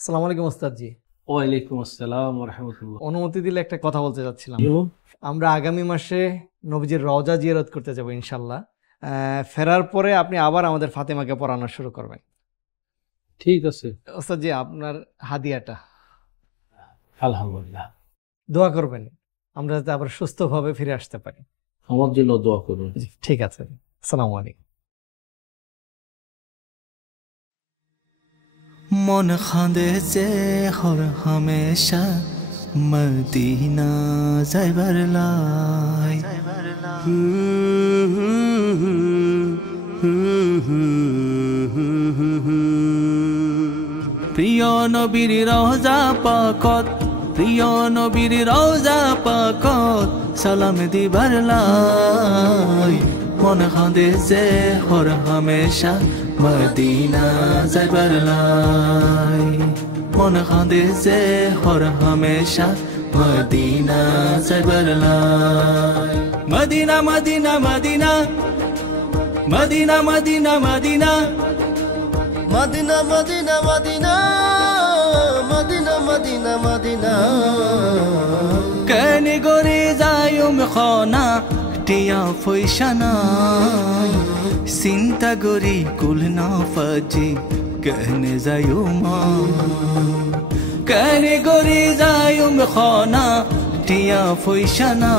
আসসালামু আলাইকুম ওস্তাদ জি। ওয়ালাইকুম আসসালাম ওয়া রাহমাতুল্লাহ। অনুমতি দিলে একটা কথা বলতে চাচ্ছিলাম। বলুন। আমরা আগামী মাসে নবীজির রওজা জিয়ারত করতে যাব ইনশাল্লাহ। ফেরার পরে আপনি আবার আমাদের ফাতেমাকে পড়ানো শুরু করবেন। ঠিক আছে। ওস্তাদ জি, আপনার হাদিয়াটা আলহামদুলিল্লাহ। দোয়া করবেন আমরা যাতে আবার সুস্থভাবে ফিরে আসতে পারি। আমার জন্য দোয়া করুন। জি, ঠিক আছে। আসসালামু আলাইকুম। मन खांदे से हर हमेशा मदीना जाइबार लाई प्रिय नबीर रওজা পাকত প্রিয় নবীর রওজা পাকত সালাম দিবার লাই मन खांदे से हर हमेशा मदीना जाइबार लाई मन खांदे से हर हमेशा मदीना जाइबार लाई Medina Medina Medina Medina Medina Medina Medina Medina Medina Medina Medina Medina कनी गोरी जायुम खाना टिया फैशाना चिंता गोरी कुलना फजी कहने जायुमा कहने गोरी जायुम खाना टिया फैशाना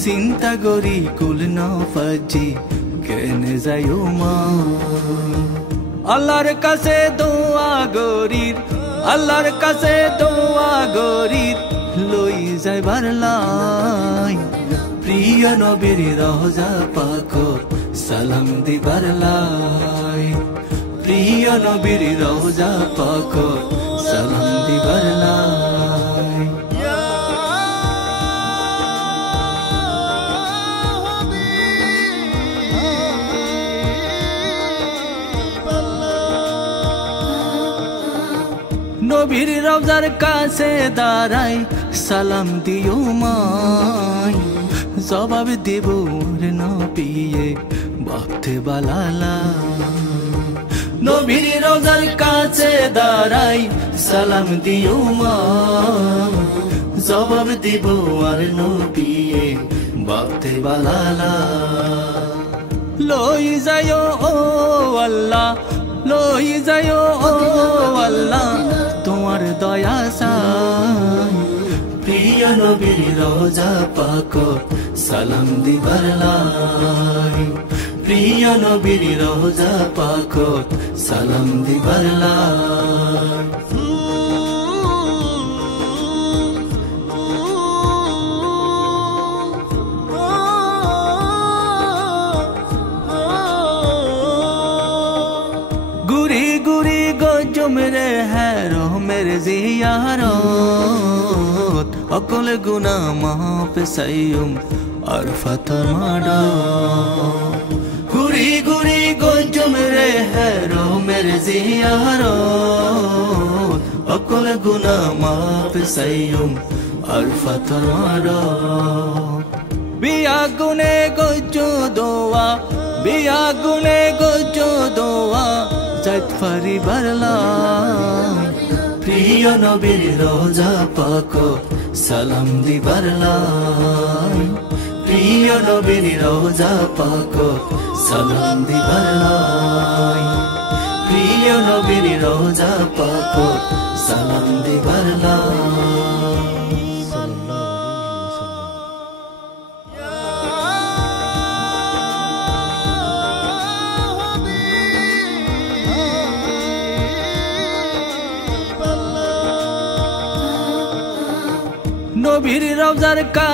चिंता गोरी कुलना फजी कहने जायुमा अल्लाहर काছে দোয়া গরির আল্লাহর কাছে দোয়া গরির লই যাইবার লাই প্রিয় নবীর রওজা পাকত সালাম দিবার লাই প্রিয় নবীর রওজা পাকত সালাম দিবার লাই নবীর রওজার কাছে দাঁড়াই সালাম দিও মাই জবাব দেব রে নবিয়ে বাপতে বালালা নবীর রওজার কাছে দাঁড়াই সালাম দিও মাই জবাব দেব আর নবিয়ে বাপতে বালালা লই যায় ও আল্লাহ লই যায় ও আল্লাহ তোমার দয়া চাই প্রিয় নবীর রওজা পাকত সালাম দিবার লাই প্রিয় নবীর রওজা পাকত সালাম দিবার লাই गुरी गुरी गजो मेरे हैरो मेरे जियारत अकल गुना माफ सय्युम और फतमाडो गुरी गुरी गजो मेरे हैरो मेरे जियारत अकल गुना माफ सय्युम और फतमाडो बिया गुने गजो दोआ बिया गुने गजो दोआ जात परिबार लाई प्रिय नबीर रওজা পাকত সালাম দিবার লাই প্রিয় নবীর রওজা পাকত সালাম দিবার লাই প্রিয় নবীর রওজা পাকত সালাম দিবার লাই নবীর রওজার